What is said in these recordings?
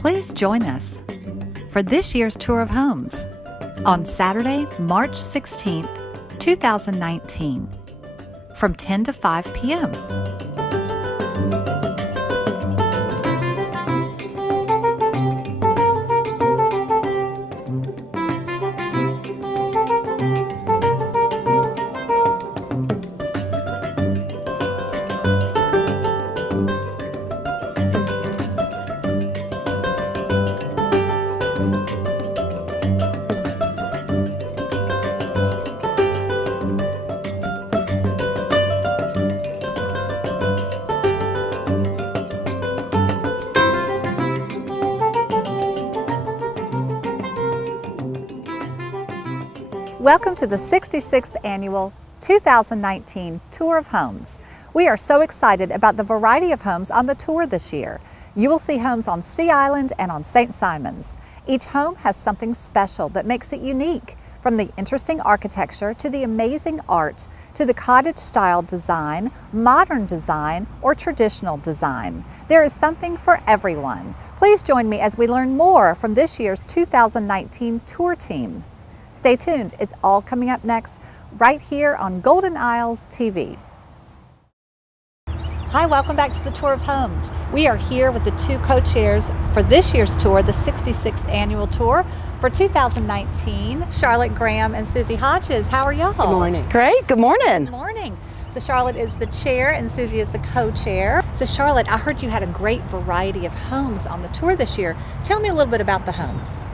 Please join us for this year's tour of homes on Saturday, March 16th, 2019, from 10 to 5 p.m. Welcome to the 66th Annual 2019 Tour of Homes. We are so excited about the variety of homes on the tour this year. You will see homes on Sea Island and on St. Simons. Each home has something special that makes it unique, from the interesting architecture to the amazing art to the cottage-style design, modern design, or traditional design. There is something for everyone. Please join me as we learn more from this year's 2019 tour team. Stay tuned, it's all coming up next, right here on Golden Isles TV. Hi, welcome back to the Tour of Homes. We are here with the two co-chairs for this year's tour, the 66th Annual Tour for 2019, Charlotte Graham and Susie Hodges. How are y'all? Good morning. Great, good morning. Good morning. So Charlotte is the chair and Susie is the co-chair. So Charlotte, I heard you had a great variety of homes on the tour this year. Tell me a little bit about the homes.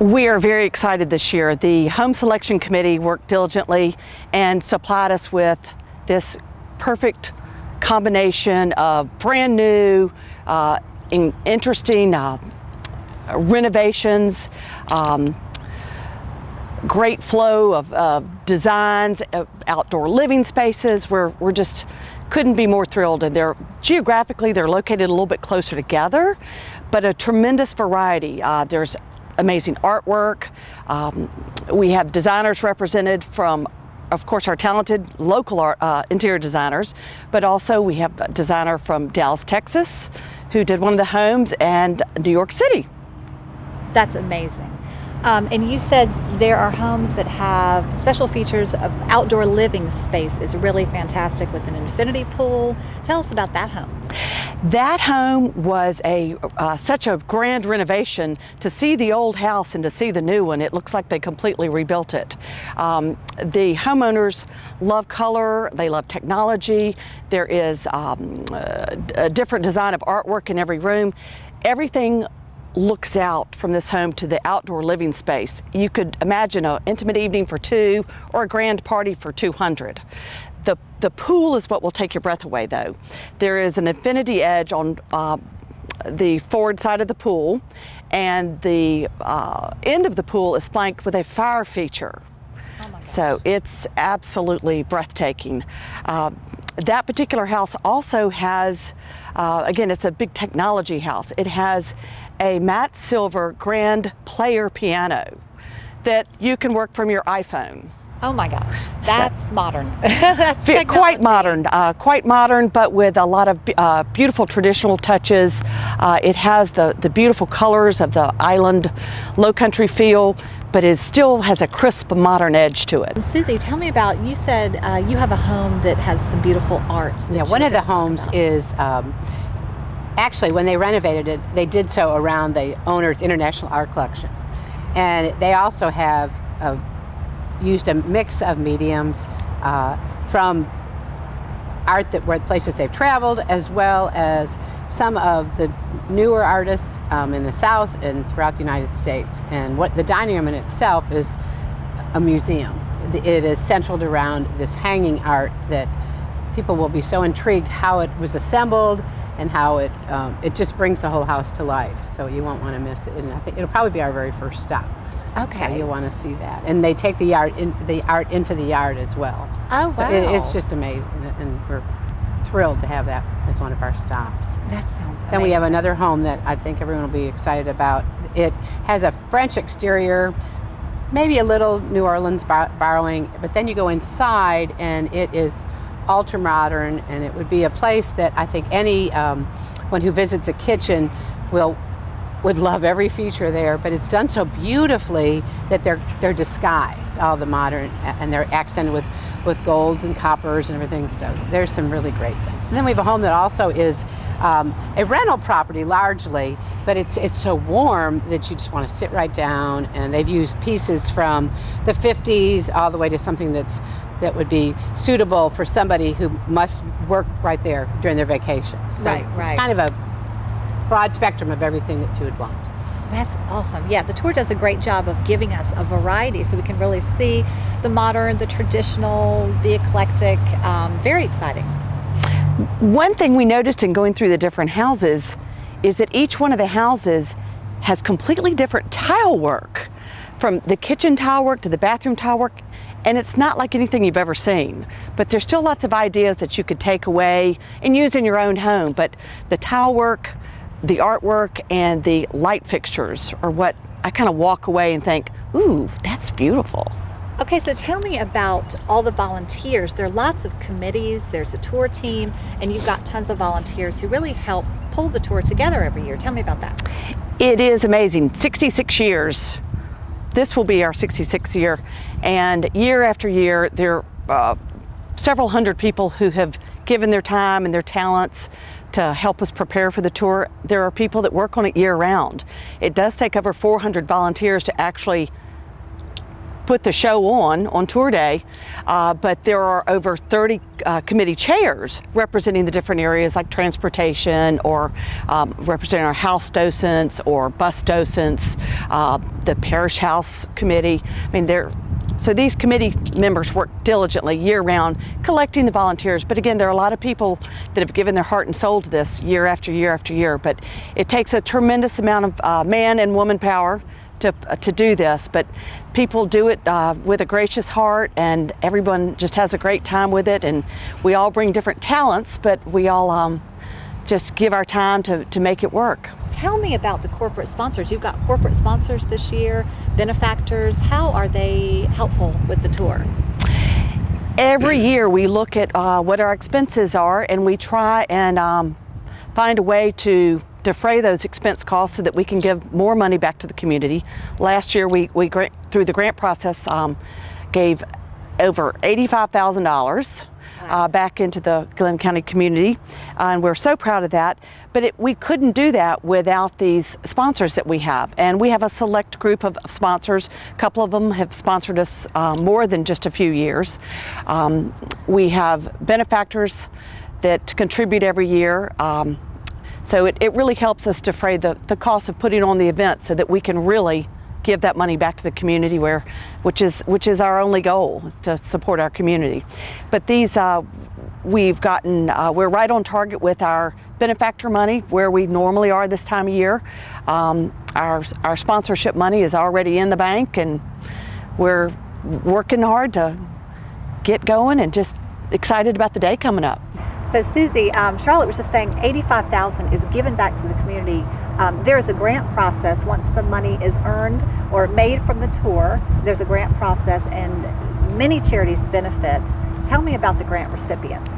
We are very excited this year. The Home Selection Committee worked diligently and supplied us with this perfect combination of brand new, interesting renovations, great flow of designs, outdoor living spaces. We're just couldn't be more thrilled, and geographically they're located a little bit closer together, but a tremendous variety. There's amazing artwork. We have designers represented from, of course, our talented local interior designers, but also we have a designer from Dallas, Texas, who did one of the homes, and New York City. That's amazing. And you said there are homes that have special features of outdoor living space is really fantastic with an infinity pool. Tell us about that home. That home was such a grand renovation. To see the old house and to see the new one, it looks like they completely rebuilt it. The homeowners love color, they love technology. There is a different design of artwork in every room. Everything looks out from this home to the outdoor living space. You could imagine an intimate evening for two or a grand party for 200. The pool is what will take your breath away, though. There is an infinity edge on the forward side of the pool, and the end of the pool is flanked with a fire feature. Oh my gosh. So it's absolutely breathtaking. That particular house also has, again, it's a big technology house. It has a matte silver grand player piano that you can work from your iPhone. Oh my gosh, that's modern. That's quite modern, but with a lot of beautiful traditional touches. It has the beautiful colors of the island low country feel, but it still has a crisp modern edge to it. Susie, tell me about, you said you have a home that has some beautiful art. Yeah, one of the homes is, actually when they renovated it, they did so around the owner's international art collection. And they also have used a mix of mediums from art that were places they've traveled, as well as some of the newer artists in the South and throughout the United States. And what the dining room in itself is a museum. It is centered around this hanging art that people will be so intrigued how it was assembled and how it just brings the whole house to life. So you won't want to miss it. And I think it'll probably be our very first stop. Okay. So you'll want to see that. And they take the art into the yard as well. Oh, wow. So it's just amazing, and we're thrilled to have that as one of our stops. That sounds amazing. Then we have another home that I think everyone will be excited about. It has a French exterior, maybe a little New Orleans borrowing, but then you go inside and it is ultra modern, and it would be a place that I think anyone who visits a kitchen will would love every feature there, but it's done so beautifully that they're disguised, all the modern, and they're accented with golds and coppers and everything. So there's some really great things. And then we have a home that also is a rental property largely, but it's so warm that you just want to sit right down. And they've used pieces from the 50s all the way to something that would be suitable for somebody who must work right there during their vacation. So Right. It's kind of a broad spectrum of everything that you would want. That's awesome. Yeah, the tour does a great job of giving us a variety so we can really see the modern, the traditional, the eclectic. Very exciting. One thing we noticed in going through the different houses is that each one of the houses has completely different tile work, from the kitchen tile work to the bathroom tile work, and it's not like anything you've ever seen. But there's still lots of ideas that you could take away and use in your own home. But the tile work, the artwork, and the light fixtures are what I kind of walk away and think, ooh, that's beautiful. Okay, so tell me about all the volunteers. There are lots of committees, there's a tour team, and you've got tons of volunteers who really help pull the tour together every year. Tell me about that. It is amazing. 66 years. This will be our 66th year. And year after year, there are several hundred people who have given their time and their talents to help us prepare for the tour. There are people that work on it year round. It does take over 400 volunteers to actually put the show on tour day, but there are over 30 committee chairs representing the different areas like transportation, or representing our house docents or bus docents, the parish house committee. I mean, so these committee members work diligently year round collecting the volunteers. But again, there are a lot of people that have given their heart and soul to this year after year after year. But it takes a tremendous amount of man and woman power to do this, but people do it with a gracious heart, and everyone just has a great time with it. And we all bring different talents, but we all just give our time to make it work. Tell me about the corporate sponsors. You've got corporate sponsors this year, benefactors. How are they helpful with the tour? Every year we look at what our expenses are, and we try and find a way to defray those expense costs so that we can give more money back to the community. Last year we through the grant process gave over $85,000 back into the Glenn County community, and we're so proud of that. But we couldn't do that without these sponsors that we have, and we have a select group of sponsors. A couple of them have sponsored us more than just a few years. We have benefactors that contribute every year. So it really helps us defray the cost of putting on the event, so that we can really give that money back to the community, which is our only goal, to support our community. But these we've gotten we're right on target with our benefactor money, where we normally are this time of year. Our sponsorship money is already in the bank, and we're working hard to get going, and just excited about the day coming up. So Susie, Charlotte was just saying $85,000 is given back to the community. There's a grant process once the money is earned or made from the tour. There's a grant process, and many charities benefit. Tell me about the grant recipients.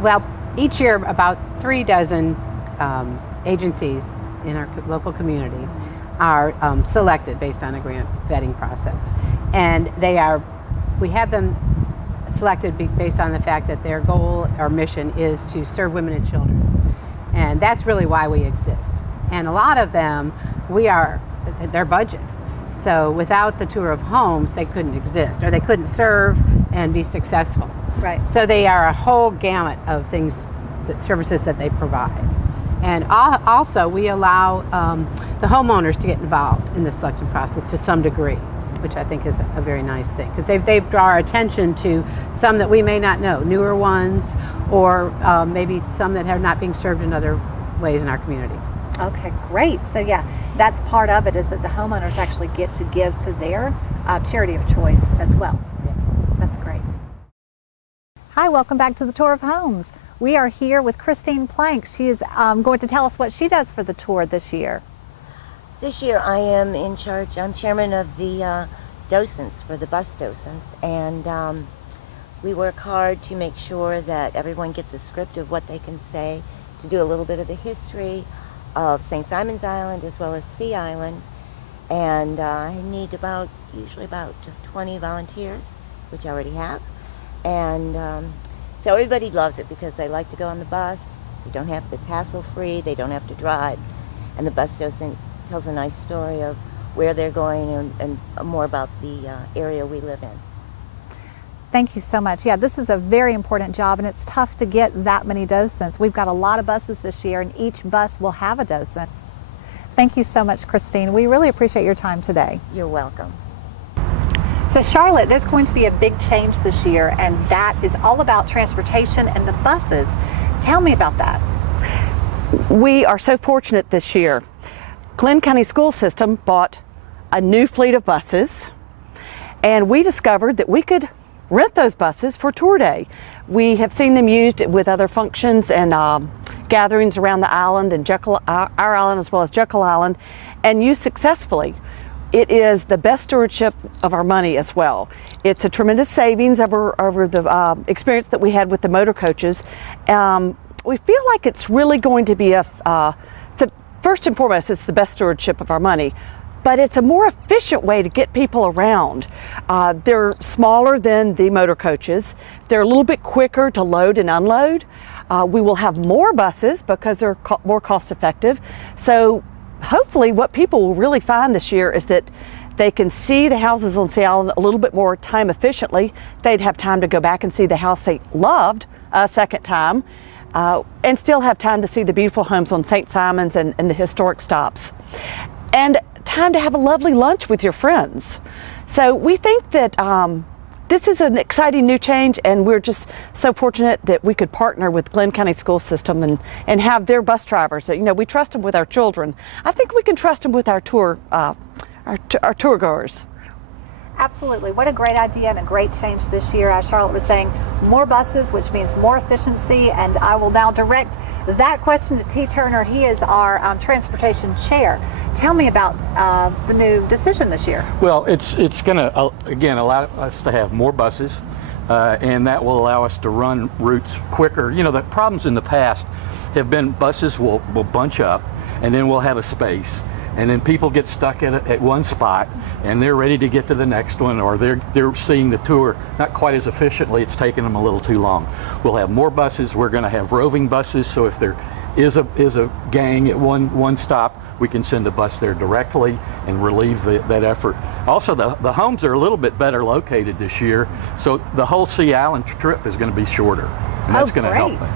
Well, each year about 3 dozen agencies in our local community are selected based on a grant vetting process, and we have them selected based on the fact that their goal or mission is to serve women and children, and that's really why we exist. And a lot of them, we are their budget. So without the tour of homes, they couldn't exist, or they couldn't serve and be successful. Right. So they are a whole gamut of things, the services that they provide. And also we allow the homeowners to get involved in the selection process to some degree, which I think is a very nice thing, because they draw our attention to some that we may not know, newer ones, or maybe some that are not being served in other ways in our community. Okay, great. So yeah, that's part of it, is that the homeowners actually get to give to their charity of choice as well. Yes. That's great. Hi, welcome back to the Tour of Homes. We are here with Christine Plank. She is going to tell us what she does for the tour this year. This year I am in charge. I'm chairman of the docents for the bus docents, and we work hard to make sure that everyone gets a script of what they can say, to do a little bit of the history, of St. Simon's Island as well as Sea Island. And I need usually about 20 volunteers, which I already have. And so everybody loves it because they like to go on the bus. It's hassle-free, they don't have to drive. And the bus docent tells a nice story of where they're going and more about the area we live in. Thank you so much. Yeah, this is a very important job, and it's tough to get that many docents. We've got a lot of buses this year, and each bus will have a docent. Thank you so much, Christine. We really appreciate your time today. You're welcome. So Charlotte, there's going to be a big change this year, and that is all about transportation and the buses. Tell me about that. We are so fortunate this year. Glenn County School System bought a new fleet of buses, and we discovered that we could rent those buses for tour day. We have seen them used with other functions and gatherings around the island and our island as well as Jekyll Island, and used successfully. It is the best stewardship of our money as well. It's a tremendous savings over the experience that we had with the motor coaches. We feel like it's really going to be first and foremost, it's the best stewardship of our money, but it's a more efficient way to get people around. They're smaller than the motor coaches. They're a little bit quicker to load and unload. We will have more buses because they're more cost effective. So hopefully what people will really find this year is that they can see the houses on Sea Island a little bit more time efficiently. They'd have time to go back and see the house they loved a second time, and still have time to see the beautiful homes on St. Simon's and the historic stops. And time to have a lovely lunch with your friends. So we think that this is an exciting new change, and we're just so fortunate that we could partner with Glenn County School System and have their bus drivers. You know, we trust them with our children. I think we can trust them with our tour goers. Absolutely. What a great idea and a great change this year. As Charlotte was saying, more buses, which means more efficiency. And I will now direct that question to T. Turner. He is our transportation chair. Tell me about the new decision this year. Well, it's going to, again, allow us to have more buses, and that will allow us to run routes quicker. You know, the problems in the past have been buses will bunch up, and then we'll have a space. And then people get stuck at one spot, and they're ready to get to the next one, or they're seeing the tour not quite as efficiently. It's taking them a little too long. We'll have more buses. We're going to have roving buses, so if there is a gang at one stop, we can send a bus there directly and relieve that effort. Also, the homes are a little bit better located this year, so the whole Sea Island trip is going to be shorter, and that's going to help things.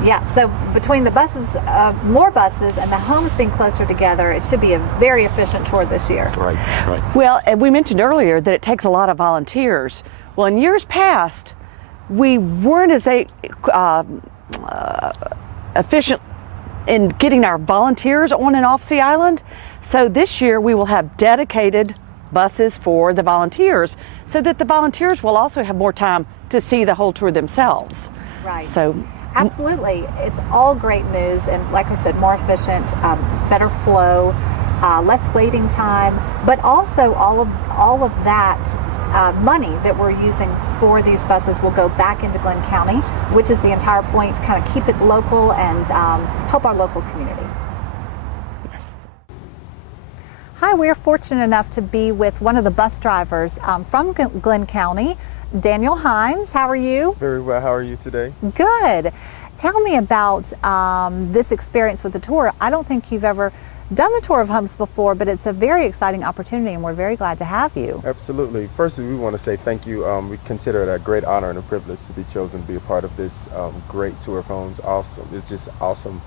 Yeah, so between the buses, more buses, and the homes being closer together, it should be a very efficient tour this year. Right. Well, and we mentioned earlier that it takes a lot of volunteers. Well, in years past, we weren't as efficient in getting our volunteers on and off Sea Island. So this year we will have dedicated buses for the volunteers, so that the volunteers will also have more time to see the whole tour themselves. Right. So absolutely, it's all great news, and like we said, more efficient, better flow, less waiting time, but also all of that money that we're using for these buses will go back into Glenn County, which is the entire point, to kind of keep it local and help our local community. yes. Hi, we're fortunate enough to be with one of the bus drivers from Glenn County, Daniel Hines. How are you? Very well. How are you today? Good. Tell me about this experience with the tour. I don't think you've ever done the tour of homes before, but it's a very exciting opportunity, and we're very glad to have you. Absolutely. First, we want to say thank you. We consider it a great honor and a privilege to be chosen to be a part of this great tour of homes. Awesome. It's just awesome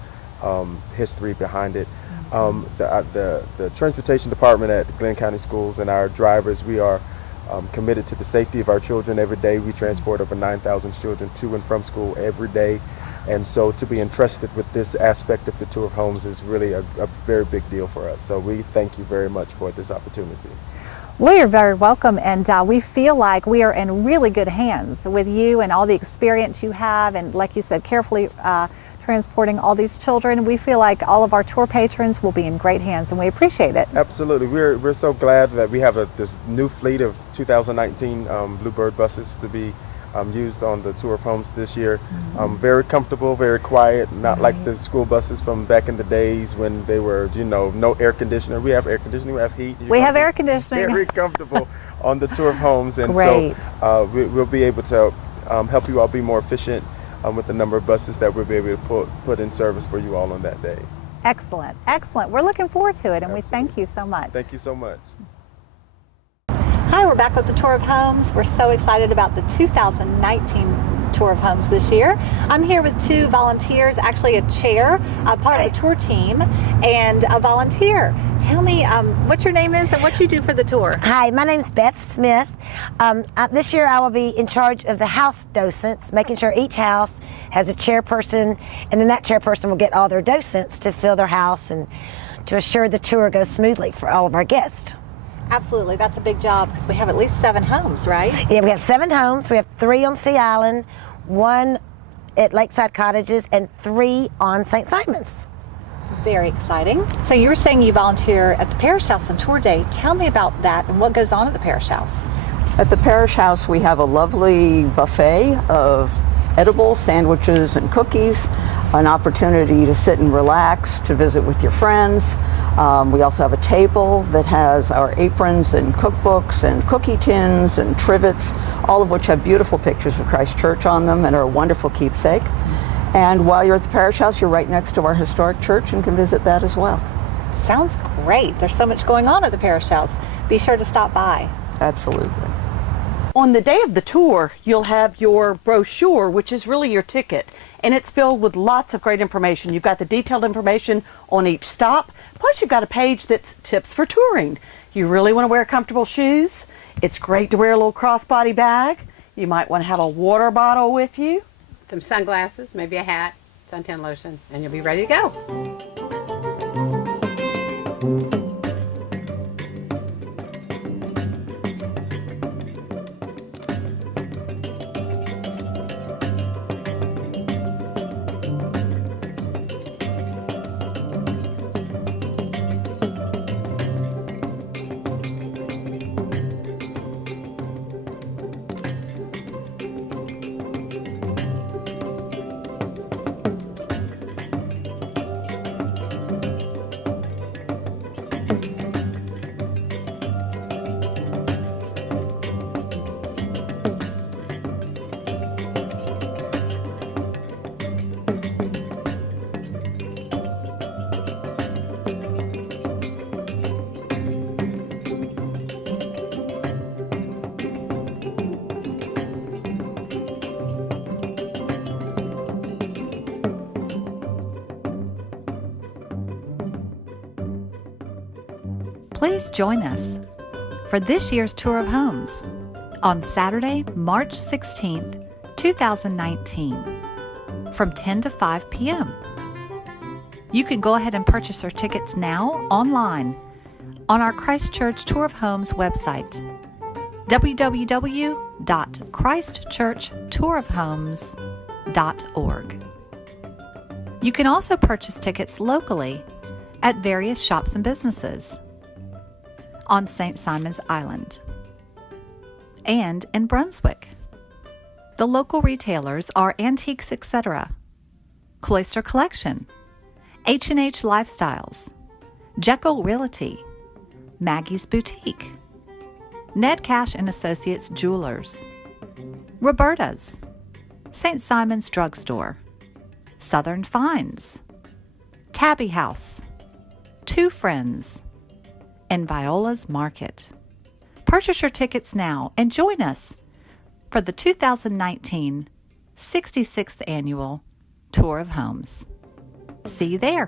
history behind it. The transportation department at Glenn County Schools and our drivers, we are committed to the safety of our children every day. We transport over 9,000 children to and from school every day. And so to be entrusted with this aspect of the tour of homes is really a very big deal for us. So we thank you very much for this opportunity. Well, you're very welcome, and we feel like we are in really good hands with you and all the experience you have, and like you said, carefully transporting all these children. We feel like all of our tour patrons will be in great hands, and we appreciate it. Absolutely. We're so glad that we have this new fleet of 2019 Bluebird buses to be used on the tour of homes this year. Very comfortable, very quiet, not like the school buses from back in the days when they were, no air conditioner. We have air conditioning, we have heat. We have air conditioning. Very comfortable on the tour of homes, and Great. so we'll be able to help you all be more efficient with the number of buses that we'll be able to put in service for you all on that day. Excellent, excellent. We're looking forward to it, and we thank you so much. Thank you so much. Hi, we're back with the Tour of Homes. We're so excited about the 2019 Tour of Homes this year. I'm here with two volunteers, actually a chair, a part of the tour team, and a volunteer. Tell me what your name is and what you do for the tour. Hi, my name's Beth Smith. This year I will be in charge of the house docents, making sure each house has a chairperson, and then that chairperson will get all their docents to fill their house and to assure the tour goes smoothly for all of our guests. Absolutely, that's a big job because we have at least 7 homes, right? Yeah, we have 7 homes. We have 3 on Sea Island, 1 at Lakeside Cottages, and 3 on St. Simon's. Very exciting. So you were saying you volunteer at the Parish House on tour day. Tell me about that and what goes on at the Parish House. At the Parish House, we have a lovely buffet of edibles, sandwiches, and cookies, an opportunity to sit and relax, to visit with your friends. We also have a table that has our aprons and cookbooks and cookie tins and trivets, all of which have beautiful pictures of Christ Church on them and are a wonderful keepsake. And while you're at the Parish House, you're right next to our historic church and can visit that as well. Sounds great. There's so much going on at the Parish House. Be sure to stop by. Absolutely. On the day of the tour, you'll have your brochure, which is really your ticket, and it's filled with lots of great information. You've got the detailed information on each stop, plus you've got a page that's tips for touring. You really want to wear comfortable shoes. It's great to wear a little crossbody bag. You might want to have a water bottle with you. Some sunglasses, maybe a hat, suntan lotion, and you'll be ready to go. Please join us for this year's Tour of Homes on Saturday, March 16th, 2019, from 10 to 5 p.m. You can go ahead and purchase your tickets now online on our Christchurch Tour of Homes website, www.christchurchtourofhomes.org. You can also purchase tickets locally at various shops and businesses on St. Simon's Island and in Brunswick. The local retailers are Antiques Etc., Cloister Collection, H&H Lifestyles, Jekyll Realty, Maggie's Boutique, Ned Cash and Associates Jewelers, Roberta's, St. Simon's Drugstore, Southern Finds, Tabby House, Two Friends, and Viola's Market. Purchase your tickets now and join us for the 2019 66th Annual Tour of Homes. See you there.